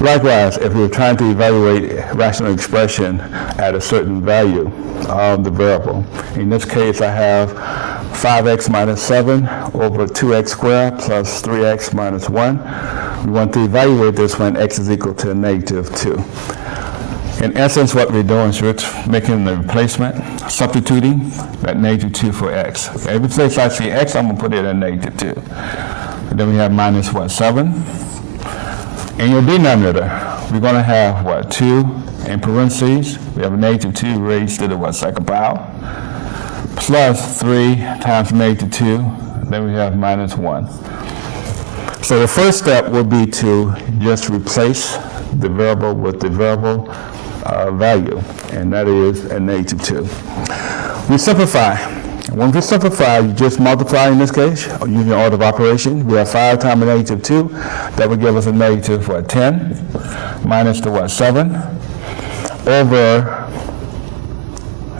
Likewise, if we're trying to evaluate a rational expression at a certain value of the variable, in this case I have 5x minus 7 over 2x squared plus 3x minus 1. We want to evaluate this when x is equal to negative 2. In essence, what we're doing is we're making the replacement, substituting that negative 2 for x. Every place I see x, I'm going to put it at negative 2. And then we have minus what, 7? In your denominator, we're going to have what, 2 in parentheses. We have a negative 2 raised to the what, second power, plus 3 times negative 2. Then we have minus 1. So the first step will be to just replace the variable with the variable value, and that is a negative 2. We simplify. When we simplify, you just multiply in this case, using the order of operation. We have 5 times a negative 2. That would give us a negative, what, 10, minus the, what, 7, over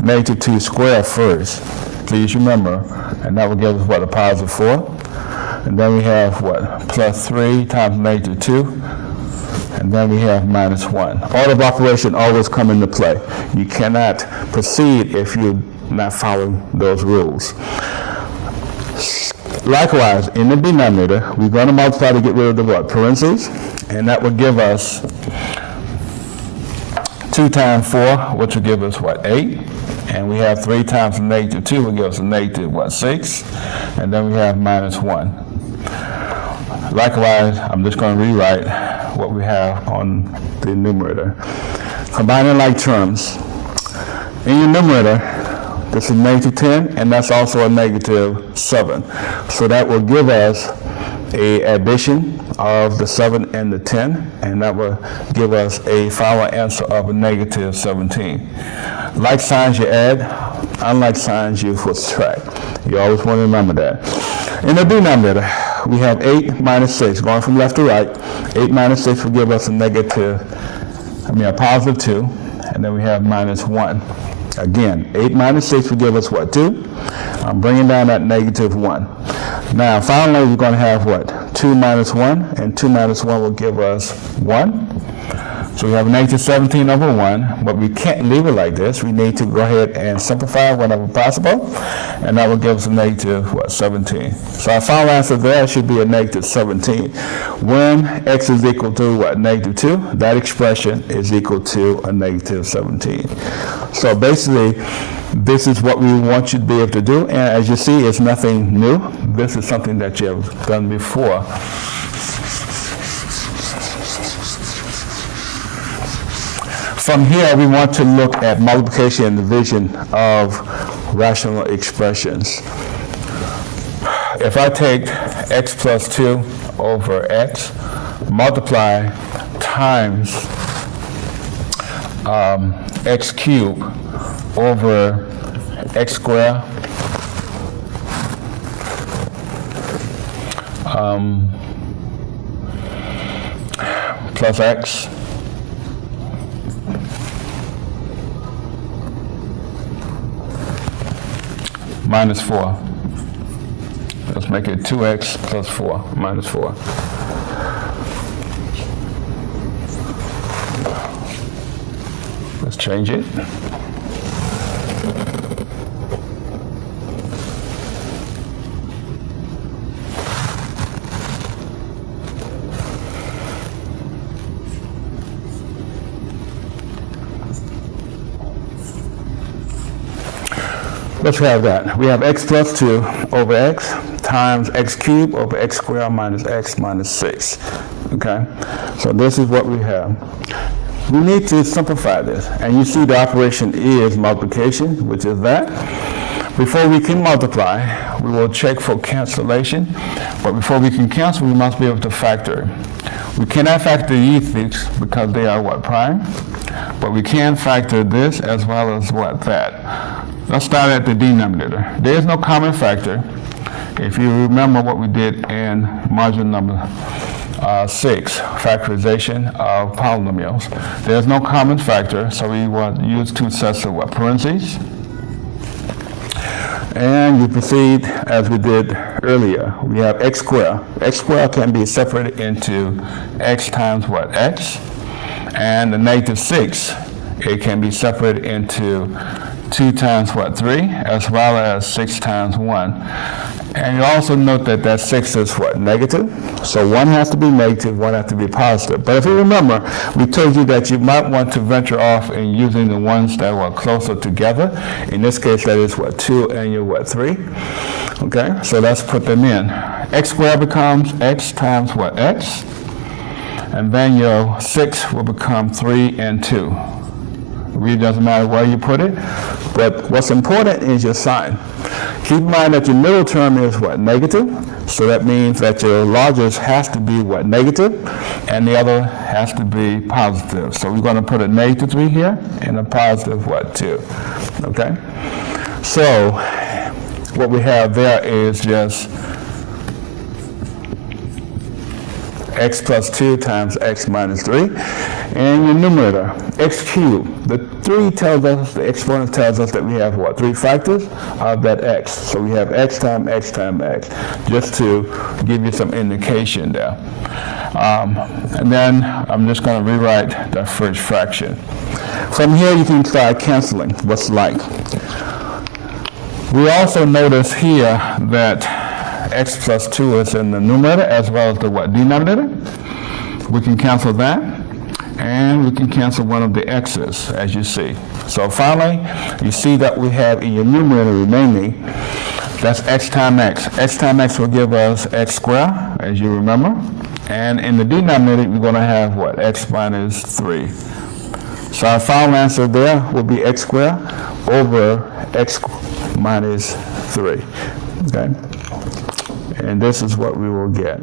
negative 2 squared first. Please remember, and that would give us, what, a positive 4. And then we have, what, plus 3 times negative 2. And then we have minus 1. Order of operation always come into play. You cannot proceed if you're not following those rules. Likewise, in the denominator, we're going to multiply to get rid of the what? Parentheses. And that will give us 2 times 4, which will give us what? 8. And we have 3 times a negative 2 will give us a negative what? 6. And then we have minus 1. Likewise, I'm just going to rewrite what we have on the numerator. Combining like terms. In your numerator, this is negative 10, and that's also a negative 7. So that will give us a addition of the 7 and the 10, and that will give us a final answer of a negative 17. Like signs you add, unlike signs you subtract. You always want to remember that. In the denominator, we have 8 minus 6, going from left to right. 8 minus 6 will give us a positive 2, and then we have minus 1. Again, 8 minus 6 will give us what, 2? I'm bringing down that negative 1. Now, finally, we're going to have what? 2 minus 1, and 2 minus 1 will give us 1. So we have a negative 17 over 1, but we can't leave it like this. We need to go ahead and simplify whenever possible, and that will give us a negative, what, 17. So our final answer there should be a negative 17. When x is equal to, what, negative 2, that expression is equal to a negative 17. So basically, this is what we want you to be able to do, and as you see, it's nothing new. This is something that you have done before. From here, we want to look at multiplication and division of rational expressions. If I take x plus 2 over x, multiply times x cubed over x squared plus x minus 4. Let's make it 2x plus 4 minus 4. Let's change it. Let's have that. We have x plus 2 over x times x cubed over x squared minus x minus 6. Okay? So this is what we have. We need to simplify this. And you see the operation is multiplication, which is that. Before we can multiply, we will check for cancellation. But before we can cancel, we must be able to factor. We cannot factor these because they are what, prime? But we can factor this as well as what, that. Let's start at the denominator. There is no common factor. If you remember what we did in module number 6, factorization of polynomials, there's no common factor, so we will use 2 sets of what, parentheses. And you proceed as we did earlier. We have x squared. X squared can be separated into x times what? X. And the negative 6, it can be separated into 2 times what? 3, as well as 6 times 1. And you also note that that 6 is what? Negative. So one has to be negative, one has to be positive. But if you remember, we told you that you might want to venture off in using the ones that were closer together. In this case, that is what? 2 and your what? 3. Okay, so let's put them in. X squared becomes x times what? X. And then your 6 will become 3 and 2. It really doesn't matter where you put it, but what's important is your sign. Keep in mind that your middle term is what? Negative. So that means that your largest has to be what? Negative, and the other has to be positive. So we're going to put a negative 3 here and a positive what? 2. Okay? So what we have there is just x plus 2 times x minus 3. And your numerator, x cubed. The 3 tells us, the exponent tells us that we have what? 3 factors of that x. So we have x times x times x, just to give you some indication there. And then I'm just going to rewrite the first fraction. From here you can start canceling what's like. We also notice here that x plus 2 is in the numerator as well as the what? Denominator. We can cancel that. And we can cancel one of the x's, as you see. So finally, you see that we have in your numerator remaining, that's x times x. X times x will give us x squared, as you remember. And in the denominator, we're going to have what? X minus 3. So our final answer there will be x squared over x minus 3. Okay? And this is what we will get.